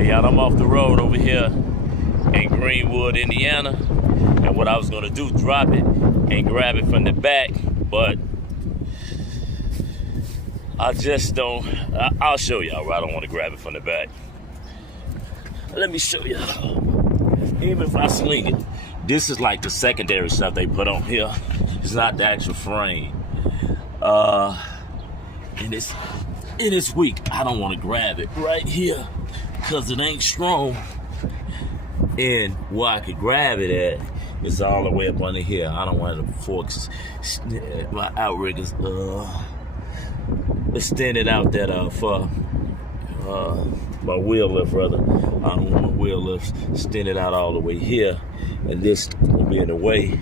Hey y'all, I'm off the road over here in Greenwood, Indiana. And what I was gonna do, drop it and grab it from the back, but I just don't, I'll show y'all where I don't wanna grab it from the back. Let me show y'all. Even if I sling it, this is like the secondary stuff they put on here. It's not the actual frame. And it's weak. I don't wanna grab it right here because it ain't strong. And where I could grab it at is all the way up under here. I don't want the forks, my outriggers, extended out that for my wheel lift, rather. I don't want my wheel lift extended out all the way here, and this will be in the way.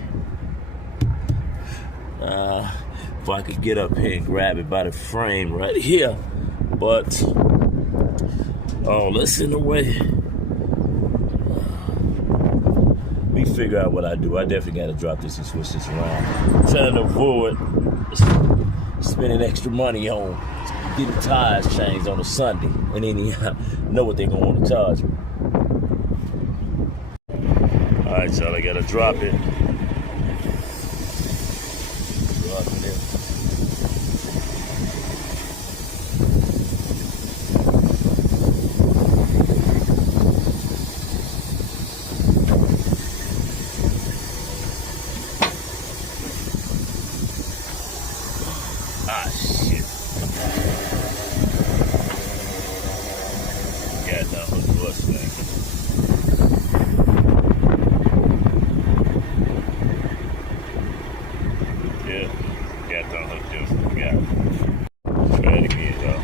If I could get up here and grab it by the frame right here, but oh, that's in the way. Let me figure out what I do. I definitely got to drop this and switch this around. I'm trying to avoid spending extra money on getting tires changed on a Sunday, and then you know what they're gonna want to charge me. All right, y'all, I gotta drop it. Drop it in. Ah, shit. Yeah, that was worse, man. Yeah, that hooked up. Yeah. Try it again, y'all.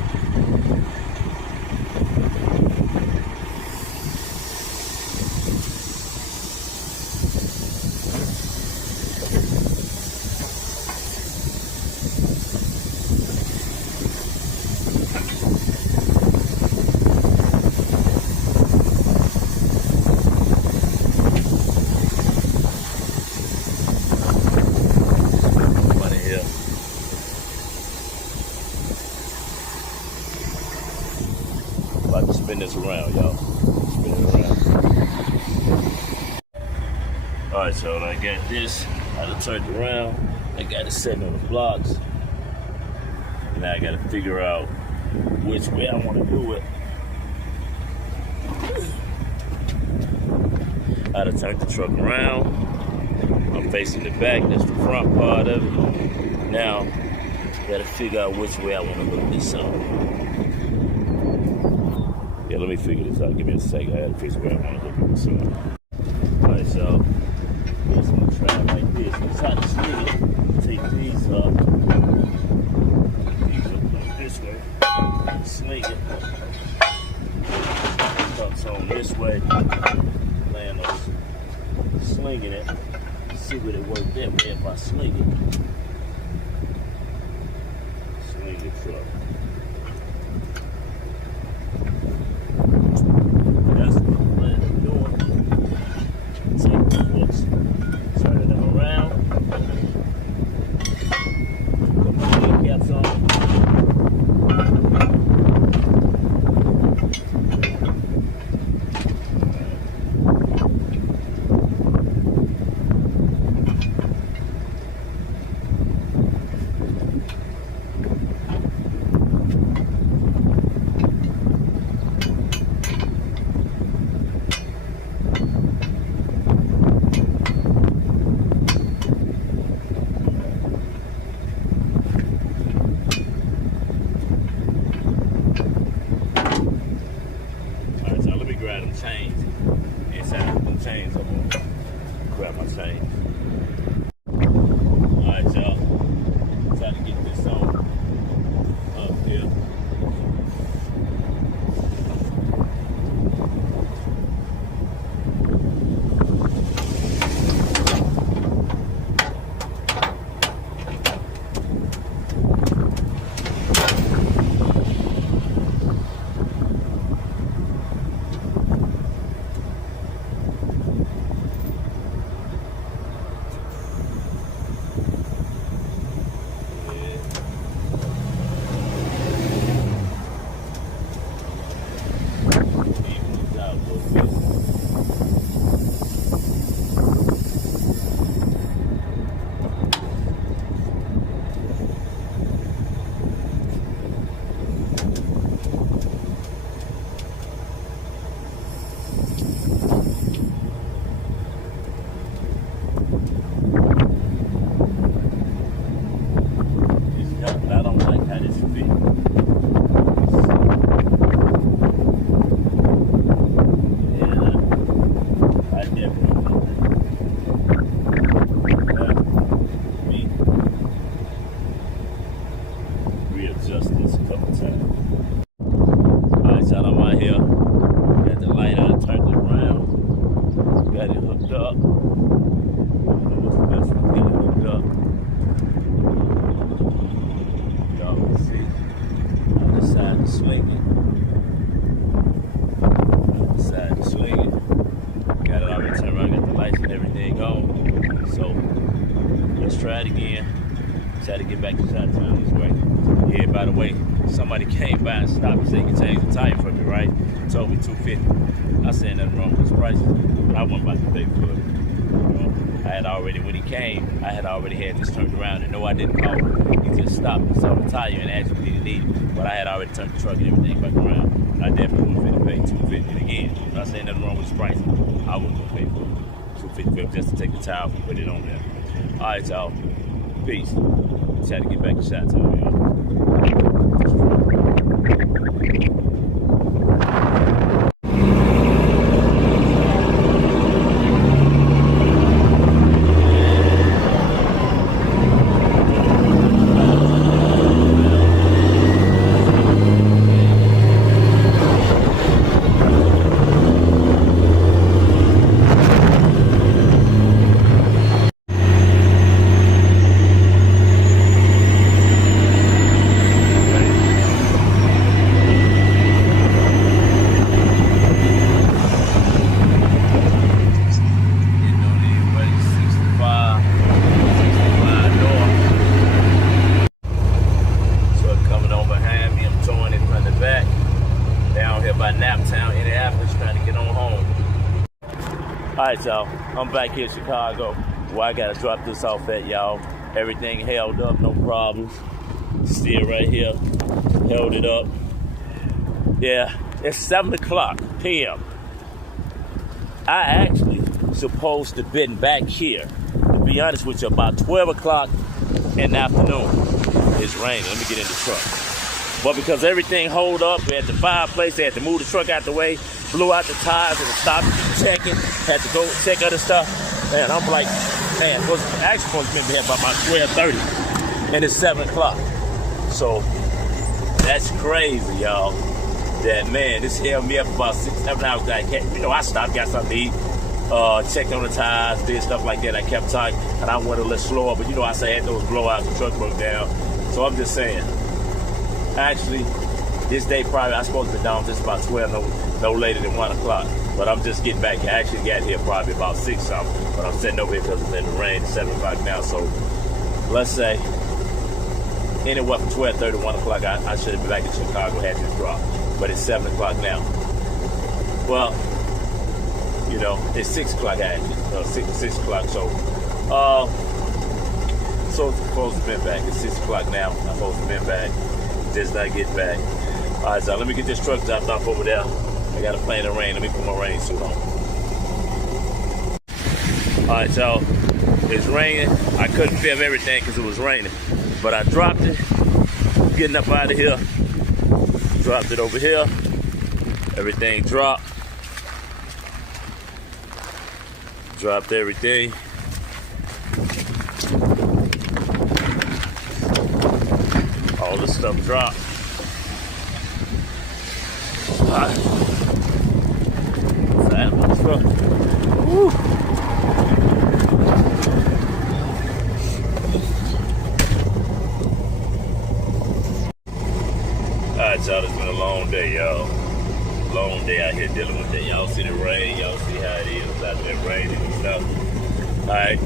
About to spin this around, y'all. Spin it around. Alright, so I got this. I done turned it around. I got it set on the blocks. Now I gotta figure out which way I want to do it. I done turned the truck around. I'm facing the back. That's the front part of it. Now, I gotta figure out which way I want to look this up. Yeah, let me figure this out. Give me a second. I gotta figure where I want to look at this up. Alright, so this one try like this. I'm trying to swing it. Take these up. These up like this way. Sling it. Cups on this way. Land on slinging it. See what it worked that way if I sling it. Sling the truck. That's what I'm planning on doing. Take the books, turn them around. Put my wheel caps on. Grab them chains. Inside them chains, I'm gonna grab my chains. Alright, y'all. Try to get this on up here. Try to get back to Chi-Town this way. Yeah, by the way, somebody came by and stopped and said, you can change the tire for me, right? Told me $250. I said nothing wrong with his prices, but I wasn't about to pay for it. You know, I had already, when he came, I had already had this turned around, and no, I didn't call him. He just stopped and saw the tire and asked me if he needed it, but I had already turned the truck and everything back around. I definitely wasn't going to pay $250 again. I'm not saying nothing wrong with his prices. I wasn't going to pay for it. $250 just to take the tire and put it on there. All right, y'all. Peace. Try to get back to Chi-Town, y'all. Alright, y'all, I'm back here in Chicago where I gotta drop this off at, y'all. Everything held up, no problems. Still right here, held it up. Yeah, it's 7 o'clock p.m. I actually supposed to been back here, to be honest with you, about 12 o'clock in the afternoon. It's raining, let me get in the truck. But because everything hold up, we had the fireplace, they had to move the truck out the way, blew out the tires and stopped checking, had to go check other stuff. Man, I'm like, man, it was actually supposed to be here by about 12:30, and it's 7 o'clock. So that's crazy, y'all. That man, this held me up about 6-7 hours. I stopped, got something to eat, checked on the tires, did stuff like that. I kept tight, and I went a little slower, but I said I had those blowouts, the truck broke down. So I'm just saying, actually, this day probably I supposed to be down just about 12, no later than 1 o'clock. But I'm just getting back here. I actually got here probably about 6 something. But I'm sitting over here because it's in the rain. It's 7 o'clock now. So let's say anywhere from 12:30 to 1 o'clock, I should have been back in Chicago, had this drop. But it's 7 o'clock now. Well, it's 6 o'clock actually. 6 o'clock. So it's supposed to be back. It's 6 o'clock now. I'm supposed to be back. Just not get back. All right, so let me get this truck dropped off over there. I got to play in the rain. Let me put my rain suit on. All right, y'all. It's raining. I couldn't film everything because it was raining. But I dropped it. Getting up out of here. Dropped it over here. Everything dropped. Dropped everything. All the stuff dropped. All right. Side of the truck. Woo. Alright, y'all, it's been a long day, y'all. Long day out here dealing with that. Y'all see the rain, y'all see how it is out there raining and stuff. Alright.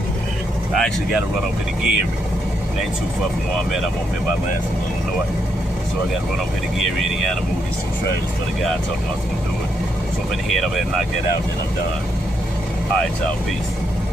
I actually gotta run over to Gary. It ain't too far from where I'm at. I'm over here by Lansing, Illinois. So I gotta run over here to Gary, Indiana, move these 2 trailers for the guy. I told him I was gonna do it. So I'm gonna head over there and knock that out, and I'm done. Alright, y'all, peace.